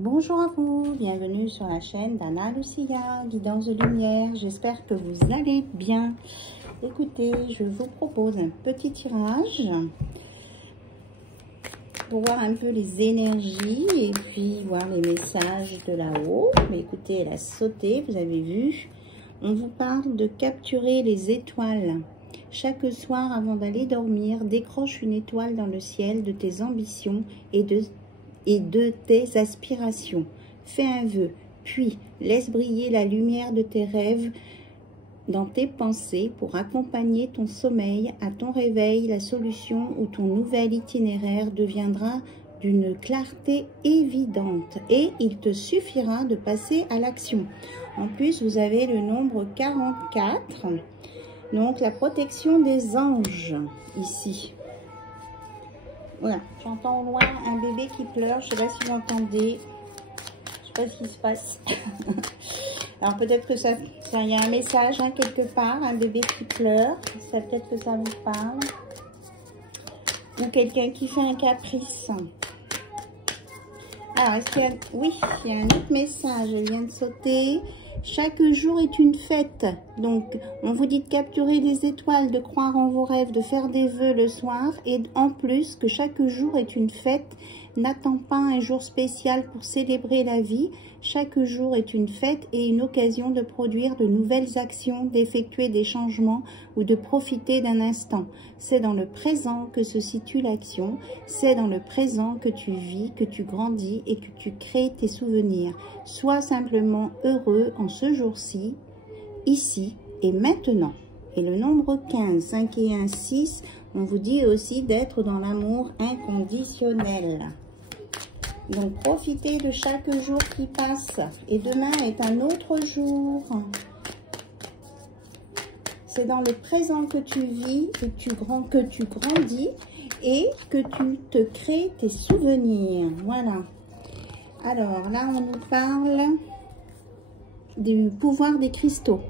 Bonjour à vous, bienvenue sur la chaîne d'Anna Lucia, guidance de lumière. J'espère que vous allez bien. Écoutez, je vous propose un petit tirage pour voir un peu les énergies et puis voir les messages de là-haut. Mais écoutez, elle a sauté, vous avez vu. On vous parle de capturer les étoiles. Chaque soir, avant d'aller dormir, décroche une étoile dans le ciel de tes ambitions et de tes aspirations. Fais un vœu, puis laisse briller la lumière de tes rêves dans tes pensées pour accompagner ton sommeil. À ton réveil, la solution ou ton nouvel itinéraire deviendra d'une clarté évidente et il te suffira de passer à l'action. En plus, vous avez le nombre 44, donc la protection des anges ici. Voilà, j'entends au loin un bébé qui pleure. Je ne sais pas si vous entendez. Je ne sais pas ce qui se passe. Alors peut-être que ça y a un message hein, quelque part, un bébé qui pleure. Ça peut-être que ça vous parle. Ou quelqu'un qui fait un caprice. Alors, est-ce qu'il y a... Oui, il y a un autre message. Elle vient de sauter. Chaque jour est une fête. Donc, on vous dit de capturer les étoiles, de croire en vos rêves, de faire des vœux le soir. Et en plus, que chaque jour est une fête. N'attends pas un jour spécial pour célébrer la vie. Chaque jour est une fête et une occasion de produire de nouvelles actions, d'effectuer des changements ou de profiter d'un instant. C'est dans le présent que se situe l'action. C'est dans le présent que tu vis, que tu grandis et que tu crées tes souvenirs. Sois simplement heureux en ce jour-ci, ici et maintenant. Et le nombre 15, 5 et 1, 6, on vous dit aussi d'être dans l'amour inconditionnel. Donc, profitez de chaque jour qui passe. Et demain est un autre jour. C'est dans le présent que tu vis, que tu grandis et que tu te crées tes souvenirs. Voilà. Alors, là, on nous parle du pouvoir des cristaux.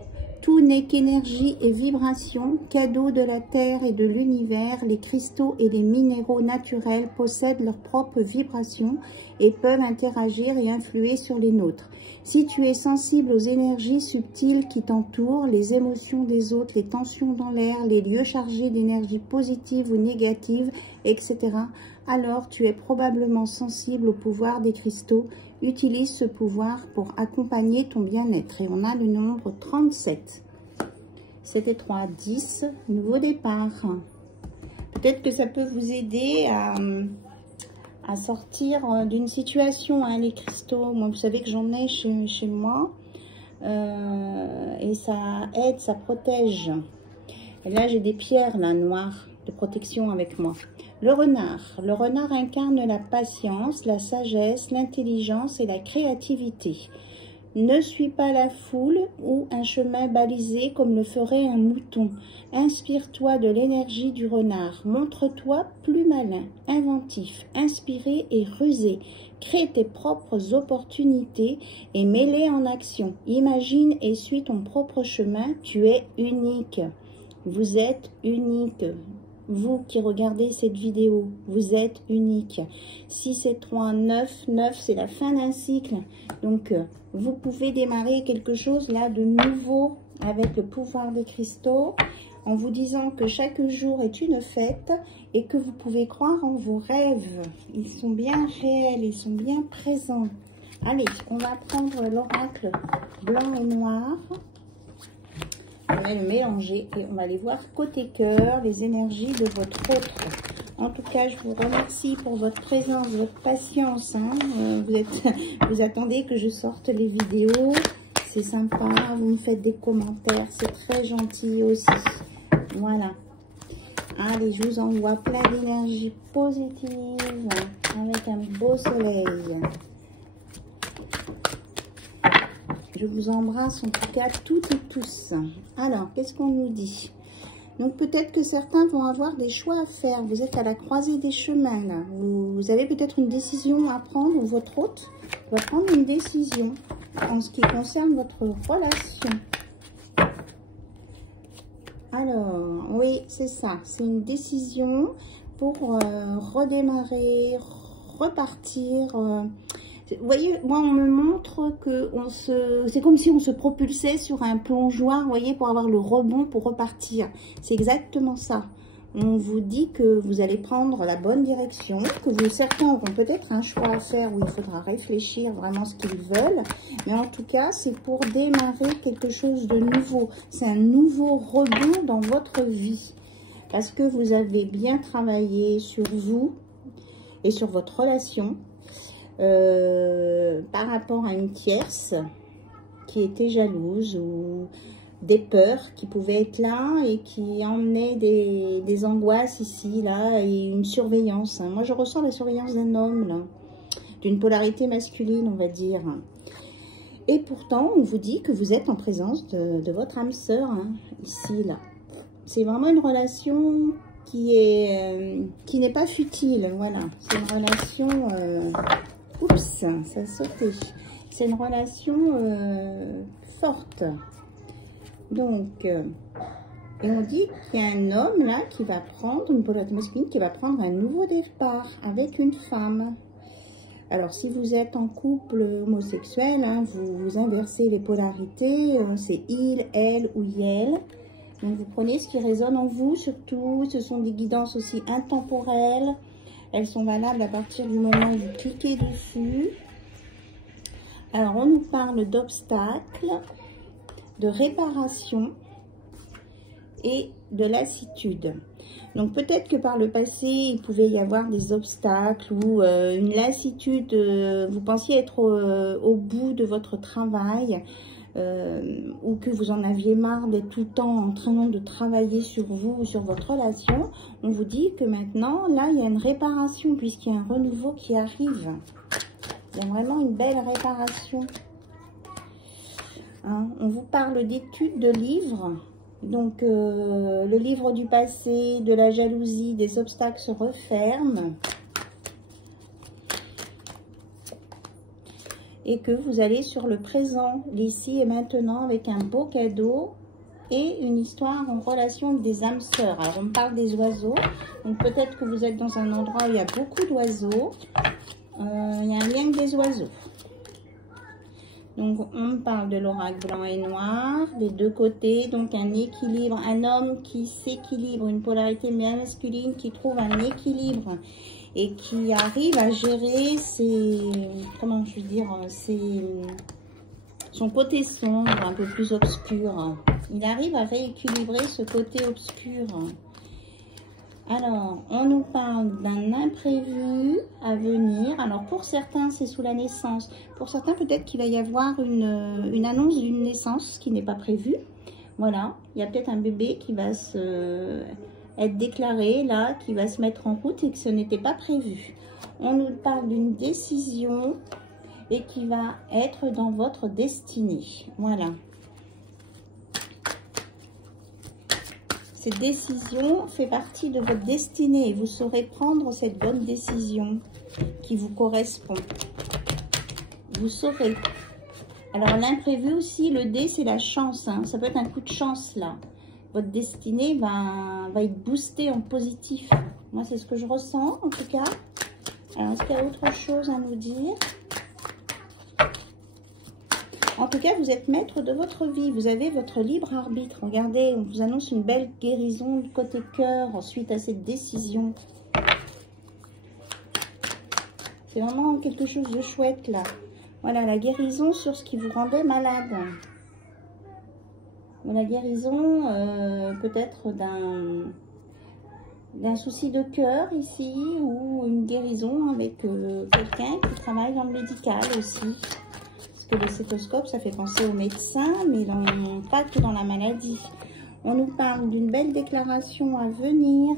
Tout n'est qu'énergie et vibration, cadeau de la terre et de l'univers. Les cristaux et les minéraux naturels possèdent leurs propres vibrations et peuvent interagir et influer sur les nôtres. Si tu es sensible aux énergies subtiles qui t'entourent, les émotions des autres, les tensions dans l'air, les lieux chargés d'énergie positive ou négative, etc., alors tu es probablement sensible au pouvoir des cristaux. Utilise ce pouvoir pour accompagner ton bien-être. Et on a le nombre 37. C'était 3, 10, nouveau départ. Peut-être que ça peut vous aider à sortir d'une situation, hein, les cristaux. Moi, vous savez que j'en ai chez moi. Et ça aide, ça protège. Et là, j'ai des pierres là, noires de protection avec moi. Le renard. Le renard incarne la patience, la sagesse, l'intelligence et la créativité. Ne suis pas la foule ou un chemin balisé comme le ferait un mouton. Inspire-toi de l'énergie du renard. Montre-toi plus malin, inventif, inspiré et rusé. Crée tes propres opportunités et mets-les en action. Imagine et suis ton propre chemin. Tu es unique. Vous êtes unique. Vous qui regardez cette vidéo, vous êtes unique. 6 et 3, 9, 9, c'est la fin d'un cycle. Donc, vous pouvez démarrer quelque chose là de nouveau avec le pouvoir des cristaux en vous disant que chaque jour est une fête et que vous pouvez croire en vos rêves. Ils sont bien réels, ils sont bien présents. Allez, on va prendre l'oracle blanc et noir. On va le mélanger et on va aller voir côté cœur les énergies de votre autre. En tout cas, je vous remercie pour votre présence, votre patience. Hein. Vous attendez que je sorte les vidéos. C'est sympa. Vous me faites des commentaires. C'est très gentil aussi. Voilà. Allez, je vous envoie plein d'énergie positive avec un beau soleil. Je vous embrasse en tout cas toutes et tous. Alors, qu'est-ce qu'on nous dit? Donc, peut-être que certains vont avoir des choix à faire. Vous êtes à la croisée des chemins, là. Vous avez peut-être une décision à prendre, ou votre hôte va prendre une décision en ce qui concerne votre relation. Alors, oui, c'est ça. C'est une décision pour redémarrer, repartir. Vous voyez, moi, on me montre que c'est comme si on se propulsait sur un plongeoir, vous voyez, pour avoir le rebond, pour repartir. C'est exactement ça. On vous dit que vous allez prendre la bonne direction, que certains auront peut-être un choix à faire où il faudra réfléchir vraiment ce qu'ils veulent. Mais en tout cas, c'est pour démarrer quelque chose de nouveau. C'est un nouveau rebond dans votre vie. Parce que vous avez bien travaillé sur vous et sur votre relation. Par rapport à une tierce qui était jalouse ou des peurs qui pouvaient être là et qui emmenaient des angoisses ici, là, et une surveillance. Moi, je ressens la surveillance d'un homme, là, d'une polarité masculine, on va dire. Et pourtant, on vous dit que vous êtes en présence de votre âme sœur, hein, ici, là. C'est vraiment une relation qui n'est pas futile, voilà. C'est une relation... oups, ça a sauté. C'est une relation forte. Donc, et on dit qu'il y a un homme là qui va prendre, une polarité masculine, qui va prendre un nouveau départ avec une femme. Alors, si vous êtes en couple homosexuel, hein, vous inversez les polarités, c'est il, elle ou yel. Donc, vous prenez ce qui résonne en vous, surtout. Ce sont des guidances aussi intemporelles. Elles sont valables à partir du moment où vous cliquez dessus. Alors, on nous parle d'obstacles, de réparation et de lassitude. Donc, peut-être que par le passé, il pouvait y avoir des obstacles ou une lassitude. Vous pensiez être au bout de votre travail ou que vous en aviez marre d'être tout le temps en train de travailler sur vous ou sur votre relation. On vous dit que maintenant, là, il y a une réparation puisqu'il y a un renouveau qui arrive. Il y a vraiment une belle réparation. Hein, on vous parle d'études de livres. Donc, le livre du passé, de la jalousie, des obstacles se referment. Et que vous allez sur le présent, l'ici et maintenant, avec un beau cadeau et une histoire en relation avec des âmes sœurs. Alors, on me parle des oiseaux. Donc, peut-être que vous êtes dans un endroit où il y a beaucoup d'oiseaux. Il y a un lien avec des oiseaux. Donc, on me parle de l'oracle blanc et noir, des deux côtés. Donc, un équilibre, un homme qui s'équilibre, une polarité masculine qui trouve un équilibre et qui arrive à gérer comment je veux dire, son côté sombre, un peu plus obscur. Il arrive à rééquilibrer ce côté obscur. Alors, on nous parle d'un imprévu à venir. Alors, pour certains, c'est sous la naissance. Pour certains, peut-être qu'il va y avoir une annonce d'une naissance qui n'est pas prévue. Voilà, il y a peut-être un bébé qui va être déclaré, là, qui va se mettre en route et que ce n'était pas prévu. On nous parle d'une décision et qui va être dans votre destinée. Voilà. Cette décision fait partie de votre destinée et vous saurez prendre cette bonne décision qui vous correspond. Vous saurez. Alors, l'imprévu aussi, le dé, c'est la chance. Hein. Ça peut être un coup de chance, là. Votre destinée va être boostée en positif. Moi, c'est ce que je ressens, en tout cas. Alors, est-ce qu'il y a autre chose à nous dire ? En tout cas, vous êtes maître de votre vie. Vous avez votre libre arbitre. Regardez, on vous annonce une belle guérison du côté cœur suite à cette décision. C'est vraiment quelque chose de chouette, là. Voilà, la guérison sur ce qui vous rendait malade. La guérison, peut-être d'un souci de cœur ici, ou une guérison avec quelqu'un qui travaille dans le médical aussi. Parce que le stéthoscope, ça fait penser aux médecins, mais pas que dans la maladie. On nous parle d'une belle déclaration à venir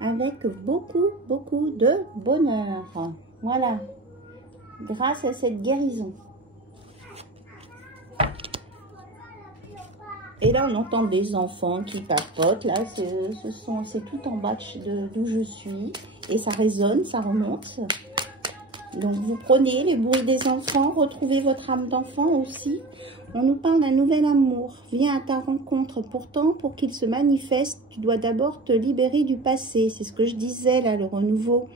avec beaucoup, beaucoup de bonheur. Voilà, grâce à cette guérison. Et là, on entend des enfants qui papotent. Là, c'est tout en bas d'où je suis. Et ça résonne, ça remonte. Donc, vous prenez les bruits des enfants, retrouvez votre âme d'enfant aussi. On nous parle d'un nouvel amour. Viens à ta rencontre. Pourtant, pour qu'il se manifeste, tu dois d'abord te libérer du passé. C'est ce que je disais là, le renouveau.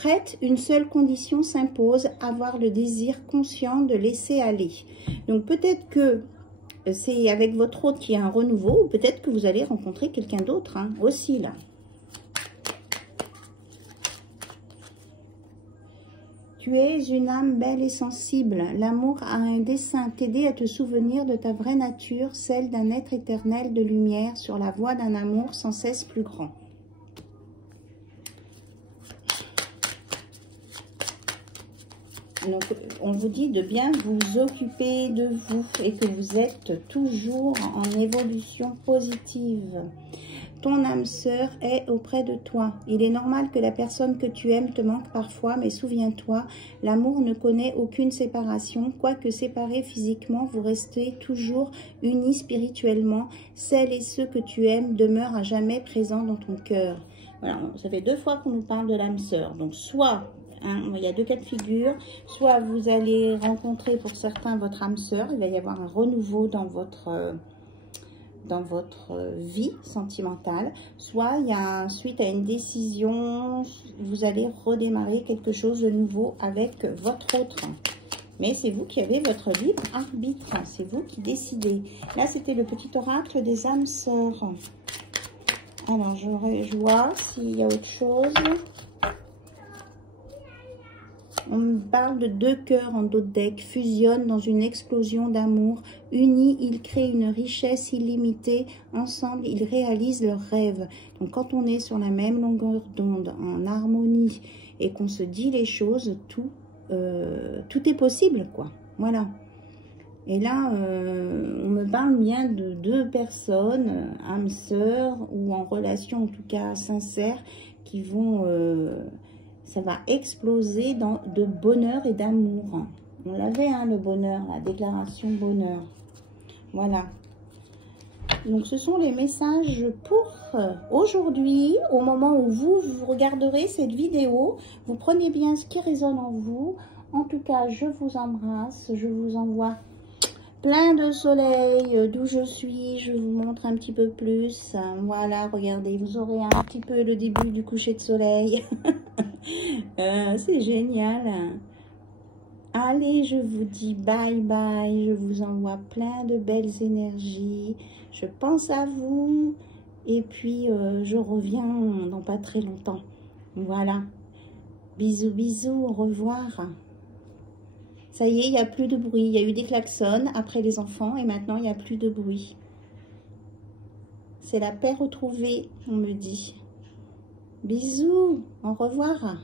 Prête, une seule condition s'impose, avoir le désir conscient de laisser aller. Donc peut-être que c'est avec votre hôte qu'il y a un renouveau, ou peut-être que vous allez rencontrer quelqu'un d'autre hein, aussi là. Tu es une âme belle et sensible. L'amour a un dessein, t'aider à te souvenir de ta vraie nature, celle d'un être éternel de lumière sur la voie d'un amour sans cesse plus grand. Donc, on vous dit de bien vous occuper de vous et que vous êtes toujours en évolution positive. Ton âme sœur est auprès de toi. Il est normal que la personne que tu aimes te manque parfois, mais souviens-toi, l'amour ne connaît aucune séparation. Quoique séparés physiquement, vous restez toujours unis spirituellement. Celles et ceux que tu aimes demeurent à jamais présents dans ton cœur. Voilà, ça fait 2 fois qu'on nous parle de l'âme sœur. Donc, soit, hein, il y a 2 cas de figure, soit vous allez rencontrer pour certains votre âme sœur, il va y avoir un renouveau dans votre vie sentimentale, soit il y a suite à une décision, vous allez redémarrer quelque chose de nouveau avec votre autre. Mais c'est vous qui avez votre libre arbitre, c'est vous qui décidez. Là, c'était le petit oracle des âmes sœurs. Alors, je vois s'il y a autre chose. On me parle de 2 cœurs en dos de deck, fusionnent dans une explosion d'amour. Unis, ils créent une richesse illimitée. Ensemble, ils réalisent leurs rêves. Donc, quand on est sur la même longueur d'onde, en harmonie, et qu'on se dit les choses, tout est possible, quoi. Voilà. Et là, on me parle bien de 2 personnes, âmes sœurs, ou en relation, en tout cas, sincère, qui vont... ça va exploser de bonheur et d'amour. On l'avait, hein, le bonheur, la déclaration bonheur. Voilà. Donc, ce sont les messages pour aujourd'hui. Au moment où vous regarderez cette vidéo, vous prenez bien ce qui résonne en vous. En tout cas, je vous embrasse. Je vous envoie plein de soleil d'où je suis. Je vous montre un petit peu plus. Voilà, regardez, vous aurez un petit peu le début du coucher de soleil. C'est génial. Allez, je vous dis bye bye. Je vous envoie plein de belles énergies. Je pense à vous. Et puis, je reviens dans pas très longtemps. Voilà. Bisous, bisous. Au revoir. Ça y est, il n'y a plus de bruit. Il y a eu des klaxons après les enfants et maintenant, il n'y a plus de bruit. C'est la paix retrouvée, on me dit. Bisous, au revoir.